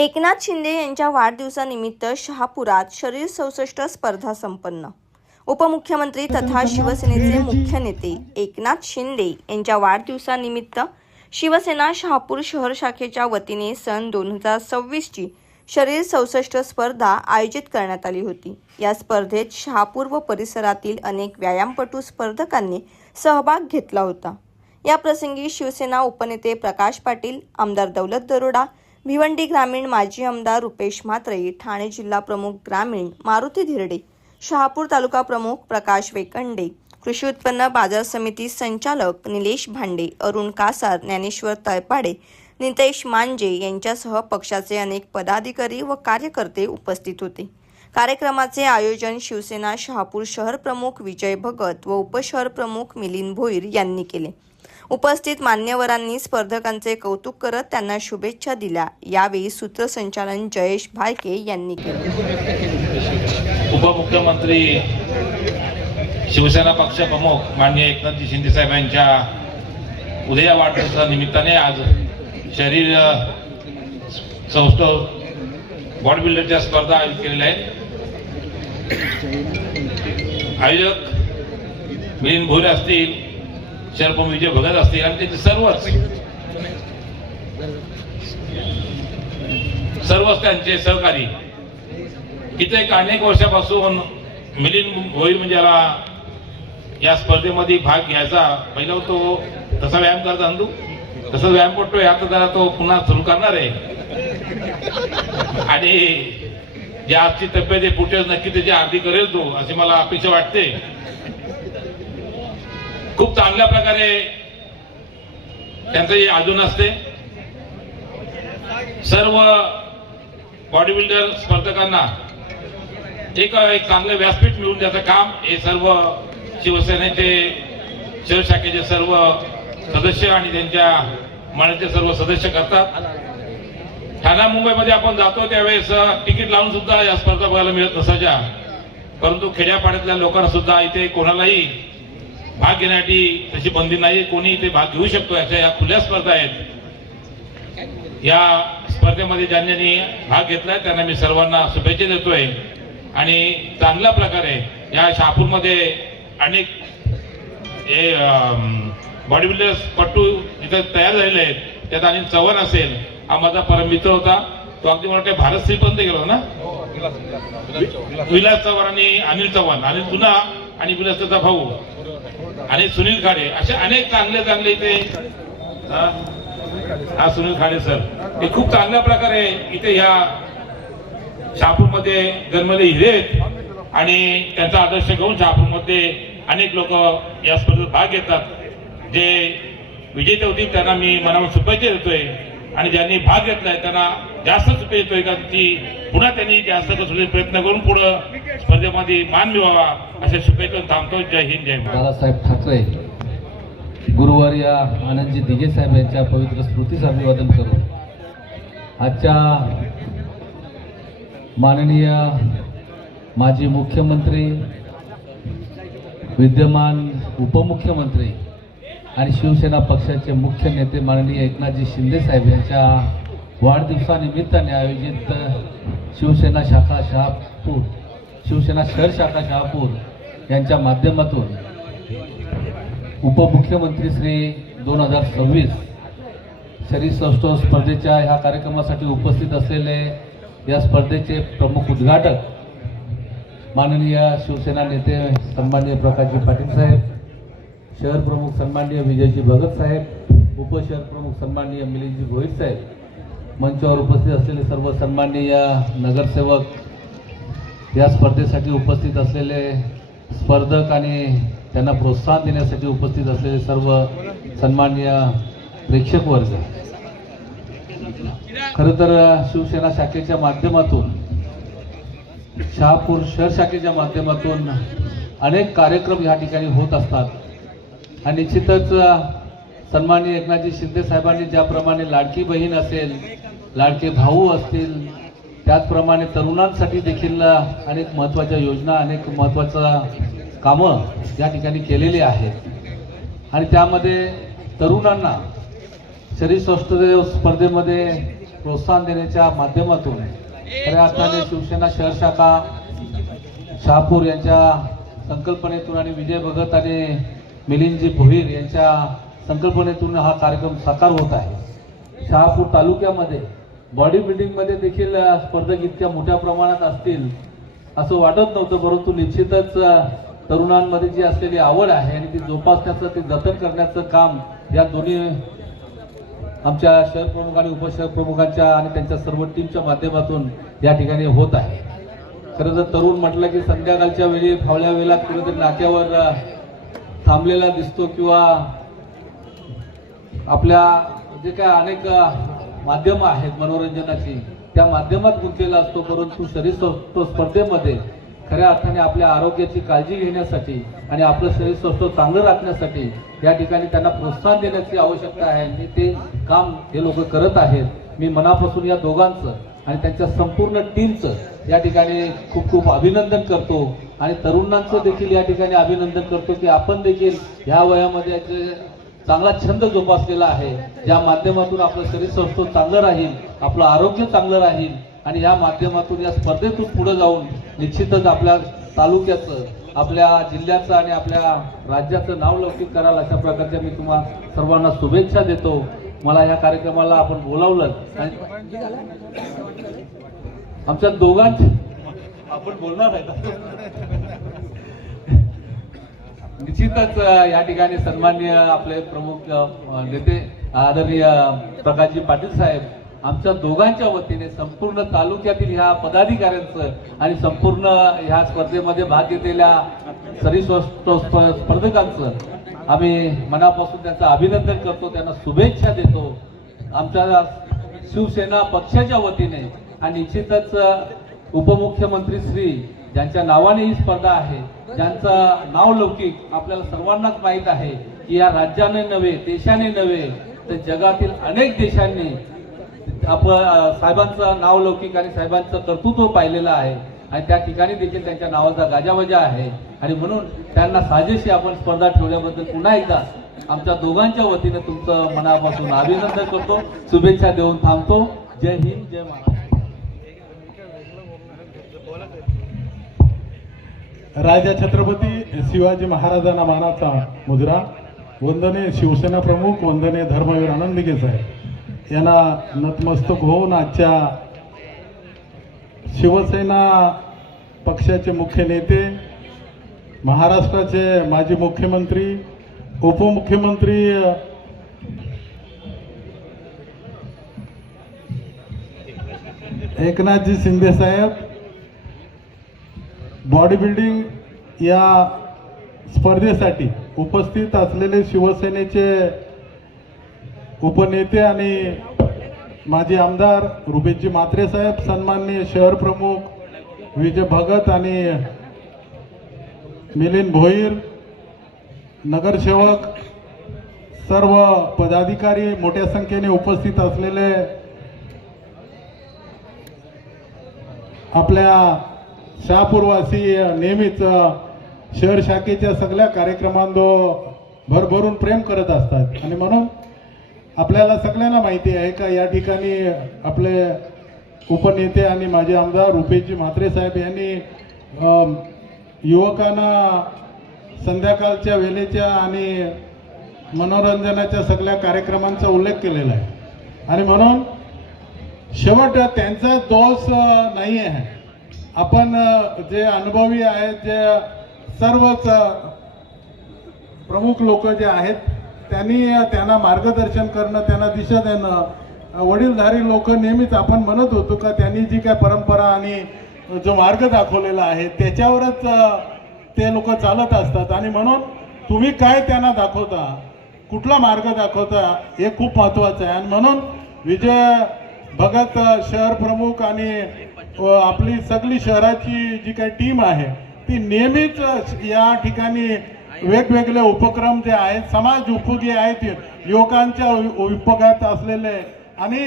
एकनाथ शिंदे यांच्या वाढदिवसानिमित्त शहापुरात शरीर चौसष्ट स्पर्धा संपन्न. उपमुख्यमंत्री तथा शिवसेनेचे मुख्य नेते एकनाथ शिंदे यांच्या वाढदिवसानिमित्त शिवसेना शहापूर शहर शाखेच्या वतीने सन दोन हजार सव्वीसची शरीर चौसष्ट स्पर्धा आयोजित करण्यात आली होती. या स्पर्धेत शहापूर व परिसरातील अनेक व्यायामपटू स्पर्धकांनी सहभाग घेतला होता. या प्रसंगी शिवसेना उपनेते प्रकाश पाटील आमदार दौलत दरोडा भिवंडी ग्रामीण माजी आमदार रुपेश म्हात्रे ठाणे जिल्हा प्रमुख ग्रामीण मारुती धिरडे शहापूर तालुका प्रमुख प्रकाश वेकंडे कृषी उत्पन्न बाजार समिती संचालक निलेश भांडे अरुण कासार ज्ञानेश्वर तळपाडे नितेश मांजे यांच्यासह पक्षाचे अनेक पदाधिकारी व कार्यकर्ते उपस्थित होते. कार्यक्रमाचे आयोजन शिवसेना शहापूर शहर प्रमुख विजय भगत व उपशहर प्रमुख मिलिंद भोईर यांनी केले. उपस्थित मान्यवरांनी स्पर्धकांचे कौतुक करत त्यांना शुभेच्छा दिल्या. यावेळी सूत्रसंचालन जयेश भायके यांनी केले. उपमुख्यमंत्री शिवसेना पक्ष प्रमुख माननीय एकनाथजी शिंदे साहेब यांच्या उदया वाढदिवसा निमित्ताने आज शरीर संस्थ बॉडी बिल्डरच्या स्पर्धा आयोजित केलेल्या आहेत. आयोजक मिलिंद भोरे असतील शरपम विजय भगत असतील आणि त्यांचे सर्वच सर्वच त्यांचे सहकारी. कित्येक अनेक वर्षापासून मिलिंद भोईर म्हणजे याला या स्पर्धेमध्ये भाग घ्यायचा. पहिला तो तसा व्यायाम करत ना तसा व्यायाम पडतोय आता जरा तो पुन्हा सुरू करणार आहे. आणि जे आजची तब्येत आहे पुढच्या नक्की त्याची आरती करेल तो अशी मला अपेक्षा वाटते. खूप चांगल्या प्रकारे त्यांचं हे अजून असते. सर्व बॉडी बिल्डर स्पर्धकांना एक एक चांगलं व्यासपीठ मिळून द्यायचं काम हे सर्व शिवसेनेचे शहर शाखेचे सर्व सदस्य आणि त्यांच्या मनाचे सर्व सदस्य करतात. ठाणा मुंबईमध्ये आपण जातो त्यावेळेस तिकीट लावून सुद्धा या स्पर्धा बघायला मिळत नसायच्या. परंतु खेड्यापाड्यातल्या लोकांना सुद्धा इथे कोणालाही भाग घेण्यासाठी तशी बंदी नाही कोणी इथे भाग घेऊ शकतो. अशा या खुल्या स्पर्धा आहेत. या स्पर्धेमध्ये ज्यांनी भाग घेतलाय त्यांना मी सर्वांना शुभेच्छा देतोय. आणि चांगल्या प्रकारे या शहापूरमध्ये अनेक हे बॉडी बिल्डर्स पट्टू इथं तयार झालेले आहेत. त्यात अनिल चव्हाण असेल. हा माझा परम मित्र होता. तो अगदी मला वाटतं भारत श्रीपर्यंत गेलो ना? विलास चव्हाण आणि अनिल चव्हाण. अनिल जुना आणि विलासचा भाऊ. आणि सुनील खाडे असे अनेक चांगले चांगले इथे हा? सुनील खाडे सर हे खूप चांगल्या प्रकारे इथे ह्या शहापूरमध्ये जन्मले हिरे आहेत आणि त्यांचा आदर्श घेऊन शहापूरमध्ये अनेक लोक या स्पर्धेत भाग घेतात. जे विजेते होतील त्यांना मी मनावर शुभेच्छा देतोय. आणि ज्यांनी भाग घेतलाय त्यांना जास्तच शुभेच्छा का ती पुन्हा त्यांनी जास्त प्रयत्न करून पुढं स्पर्धेमध्ये मान मिळवावा अशा शुभेच्छा थांबतो जय हिंद जय दादासाहेब बाळासाहेब ठाकरे गुरुवार या आनंदजी दिघे साहेब यांच्या पवित्र स्मृतीस अभिवादन करू. आजच्या माननीय माजी मुख्यमंत्री विद्यमान उपमुख्यमंत्री आणि शिवसेना पक्षाचे मुख्य नेते माननीय एकनाथजी शिंदे साहेब यांच्या वाढदिवसानिमित्ताने आयोजित शिवसेना शाखा शहापूर शिवसेना शहर शाखा शहापूर यांच्या माध्यमातून उपमुख्यमंत्री श्री दोन हजार सव्वीस शरीर सौष्ठव स्पर्धेच्या ह्या कार्यक्रमासाठी उपस्थित असलेले या स्पर्धेचे प्रमुख उद्घाटक माननीय शिवसेना नेते सन्माननीय प्रकाशजी पाटील साहेब शहर प्रमुख सन्माननीय विजयजी भगत साहेब उपशहर प्रमुख सन्माननीय मिलिंदजी भोईर साहेब मंचावर उपस्थित असलेले सर्व सन्माननीय नगरसेवक या स्पर्धेसाठी उपस्थित असलेले स्पर्धक आणि त्यांना प्रोत्साहन देण्यासाठी उपस्थित असलेले सर्व सन्माननीय प्रेक्षक वर्ग खरं तर शिवसेना शाखेच्या माध्यमातून शहापूर शहर शाखेच्या माध्यमातून अनेक कार्यक्रम या ठिकाणी होत असतात. आणि निश्चितच सन्माननीय एकनाथजी शिंदे साहेबांनी ज्याप्रमाणे लाडकी बहीण असेल लाडके भाऊ असतील त्याचप्रमाणे तरुणांसाठी देखील अनेक महत्त्वाच्या योजना अनेक महत्त्वाचा कामं या ठिकाणी केलेली आहेत. आणि त्यामध्ये तरुणांना शरीर स्पर्धे स्पर्धेमध्ये प्रोत्साहन देण्याच्या माध्यमातून खऱ्या अर्थाने शिवसेना शहर शाखा शहापूर यांच्या संकल्पनेतून आणि विजय भगत आणि मिलिंदजी भोईर यांच्या संकल्पनेतून हा कार्यक्रम साकार होत आहे. शहापूर तालुक्यामध्ये बॉडी बिल्डिंगमध्ये देखील स्पर्धक इतक्या मोठ्या प्रमाणात असतील असं वाटत नव्हतं परंतु निश्चितच तरुणांमध्ये जी असलेली आवड आहे आणि ती जोपासण्याचं ते जतन करण्याचं काम या दोन्ही आमच्या शहर प्रमुख आणि उपशहर प्रमुखांच्या आणि त्यांच्या सर्व टीमच्या माध्यमातून या ठिकाणी होत आहे. खरं तर तरुण म्हटलं की संध्याकाळच्या वेळी फावल्या वेळेला कुठेतरी नाक्यावर थांबलेला दिसतो किंवा आपल्या जे काय अनेक माध्यम आहेत मनोरंजनाची. त्या माध्यमात गुंतलेला असतो परंतु शरीर स्वस्थ स्पर्धेमध्ये खऱ्या अर्थाने आपल्या आरोग्याची काळजी घेण्यासाठी आणि आपलं शरीर स्वस्थ चांगलं राखण्यासाठी या ठिकाणी त्यांना प्रोत्साहन देण्याची आवश्यकता आहे. आणि ते काम हे लोक करत आहेत. मी मनापासून या दोघांचं आणि त्यांच्या संपूर्ण टीमचं या ठिकाणी खूप खूप अभिनंदन करतो. आणि तरुणांचं देखील या ठिकाणी अभिनंदन करतो की आपण देखील ह्या वयामध्ये जे चांगला छंद जोपासलेला आहे. ज्या माध्यमातून आपलं शरीर स्वस्थ चांगलं राहील आपलं आरोग्य चांगलं राहील आणि या माध्यमातून या स्पर्धेतून पुढे जाऊन निश्चितच आपल्या तालुक्याचं आपल्या जिल्ह्याचं आणि आपल्या राज्याचं नाव लौकिक कराल अशा प्रकारच्या मी तुम्हा सर्वांना शुभेच्छा देतो. मला या कार्यक्रमाला आपण बोलावलं आणि आमच्या दोघांचे आपण बोलणार आहे. निश्चितच या ठिकाणी सन्माननीय आपले प्रमुख नेते आदरणीय प्रकाशजी पाटील साहेब आमच्या दोघांच्या वतीने संपूर्ण तालुक्यातील ह्या पदाधिकाऱ्यांचं आणि संपूर्ण ह्या स्पर्धेमध्ये भाग घेतलेल्या सरी स्पर्धकांचं आम्ही मनापासून त्यांचं अभिनंदन करतो त्यांना शुभेच्छा देतो. आमच्या शिवसेना पक्षाच्या वतीने आणि निश्चितच उपमुख्यमंत्री श्री ज्यांच्या नावाने ही स्पर्धा आहे ज्यांचं नाव लौकिक आपल्याला सर्वांनाच माहीत आहे की या राज्याने नव्हे देशाने नव्हे तर जगातील अनेक देशांनी आपण साहेबांचं नाव लौकिक आणि साहेबांचं कर्तृत्व पाहिलेलं आहे. आणि त्या ठिकाणी देखील त्यांच्या नावाचा गाजावाजा आहे. आणि म्हणून त्यांना साजेशी आपण स्पर्धा ठेवल्याबद्दल पुन्हा एकदा आमच्या दोघांच्या वतीने तुमचं मनापासून अभिनंदन करतो. शुभेच्छा देऊन थांबतो. जय हिंद जय महाराष्ट्र. राजा छत्रपती शिवाजी महाराजांना मानाचा मुजरा वंदने शिवसेना प्रमुख वंदने धर्मवीर आनंदगे साहेब. यांना नतमस्तक होऊन आजच्या शिवसेना पक्षाचे मुख्य नेते महाराष्ट्राचे माजी मुख्यमंत्री उपमुख्यमंत्री एकनाथजी शिंदे साहेब बॉडी बिल्डिंग या स्पर्धेसाठी उपस्थित असलेले शिवसेनेचे उपनेते आणि माजी आमदार रुपेशजी म्हात्रे साहेब सन्माननीय शहर प्रमुख विजय भगत आणि मिलिंद भोईर नगरसेवक सर्व पदाधिकारी मोठ्या संख्येने उपस्थित असलेले आपल्या शहापूरवासी नेहमीच शहर शाखेच्या सगळ्या कार्यक्रमांदो भरभरून प्रेम करत असतात. आणि म्हणून आपल्याला सगळ्यांना माहिती आहे का या ठिकाणी आपले उपनेते आणि माजी आमदार रुपेशजी म्हात्रे साहेब यांनी युवकांना संध्याकाळच्या वेळेच्या आणि मनोरंजनाच्या सगळ्या कार्यक्रमांचा उल्लेख केलेला आहे. आणि म्हणून शेवट त्यांचा दोष नाही आहे आपण जे अनुभवी आहेत जे सर्वच प्रमुख लोक जे आहेत त्यांनी त्यांना मार्गदर्शन करणं त्यांना दिशा देणं वडीलधारी लोक नेहमीच आपण म्हणत होतो का त्यांनी जी काय परंपरा आणि जो मार्ग दाखवलेला आहे त्याच्यावरच ते लोक चालत असतात. आणि म्हणून तुम्ही काय त्यांना दाखवता कुठला मार्ग दाखवता हे खूप महत्त्वाचं आहे. आणि म्हणून विजय भगत शहर प्रमुख आणि व आपली सगळी शहराची जी काही टीम आहे ती नेहमीच या ठिकाणी वेगवेगळे उपक्रम जे आहेत समाज उपयोगी आहेत युवकांच्या उपयोगात असलेले. आणि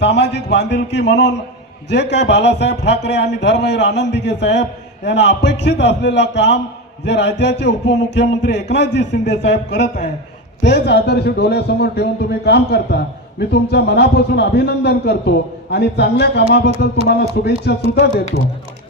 सामाजिक बांधिलकी म्हणून जे काय बालासाहेब ठाकरे आणि धर्मवीर आनंदिके साहेब यांना अपेक्षित असलेलं काम जे राज्याचे उपमुख्यमंत्री एकनाथजी शिंदे साहेब करत आहे तेच आदर्श डोळ्यासमोर ठेवून तुम्ही काम करता. मी तुमच्या मनापासून अभिनंदन करतो आणि चांगल्या कामाबद्दल तुम्हाला शुभेच्छा सुद्धा देतो.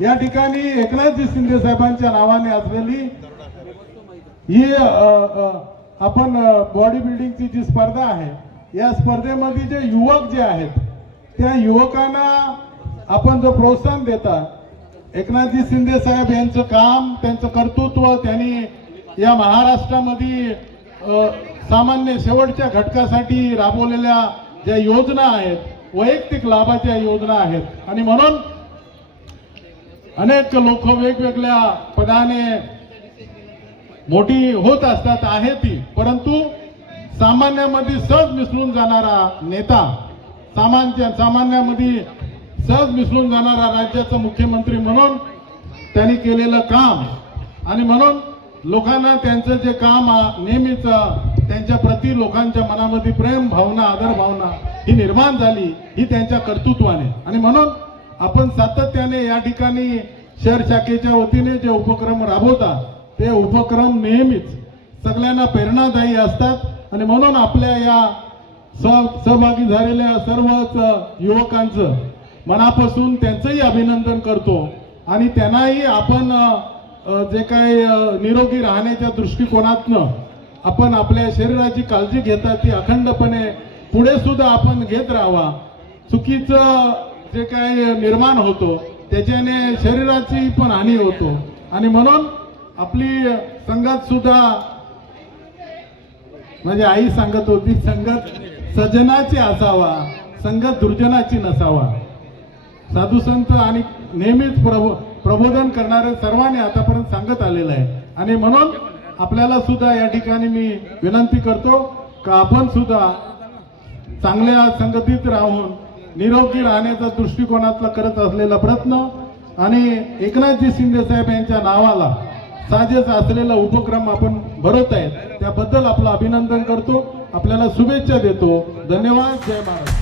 या ठिकाणी एकनाथजी शिंदे साहेबांच्या नावाने असलेली ही आपण बॉडी बिल्डिंगची जी स्पर्धा आहे या स्पर्धेमध्ये जे युवक जे आहेत त्या युवकांना आपण जो प्रोत्साहन देता एकनाथजी शिंदे साहेब यांचं काम त्यांचं कर्तृत्व त्यांनी या महाराष्ट्रामध्ये सामान्य शेवटच्या घटकासाठी राबवलेल्या ज्या योजना आहेत वैयक्तिक लाभाच्या योजना आहेत. आणि म्हणून अनेक लोक वेगवेगळ्या पदाने मोठी होत असतात आहे ती. परंतु सामान्यामध्ये सहज मिसळून जाणारा नेता सामान्य सामान्यामध्ये सहज मिसळून जाणारा राज्याचा मुख्यमंत्री म्हणून त्यांनी केलेलं काम. आणि म्हणून लोकांना त्यांचं जे काम नेहमीच त्यांच्या प्रति लोकांच्या मनामध्ये प्रेम भावना आदर भावना ही निर्माण झाली ही त्यांच्या कर्तृत्वाने. आणि म्हणून आपण सातत्याने या ठिकाणी शहर शाखेच्या वतीने जे उपक्रम राबवतात ते उपक्रम नेहमीच सगळ्यांना प्रेरणादायी असतात. आणि म्हणून आपल्या या सहभागी झालेल्या सर्वच युवकांचं मनापासून त्यांचंही अभिनंदन करतो. आणि त्यांनाही आपण जे काही निरोगी राहण्याच्या दृष्टिकोनातनं आपण आपल्या शरीराची काळजी घेता ती अखंडपणे पुढे सुद्धा आपण घेत राहावा. चुकीचं जे काही निर्माण होतो त्याच्याने शरीराची पण हानी होतो. आणि म्हणून आपली संगत सुद्धा म्हणजे आई सांगत होती संगत सजनाची असावा संगत दुर्जनाची नसावा. साधू संत आणि नेहमीच प्रभू प्रबोधन करणारे सर्वांनी आतापर्यंत सांगत आलेलं आहे. आणि म्हणून आपल्याला सुद्धा या ठिकाणी मी विनंती करतो का आपण सुद्धा चांगल्या संगतीत राहून निरोगी राहण्याचा दृष्टिकोनातला करत असलेला प्रयत्न आणि एकनाथजी शिंदे साहेब यांच्या नावाला साजेच असलेला उपक्रम आपण भरत आहेत त्याबद्दल आपलं अभिनंदन करतो. आपल्याला शुभेच्छा देतो. धन्यवाद. जय महाराज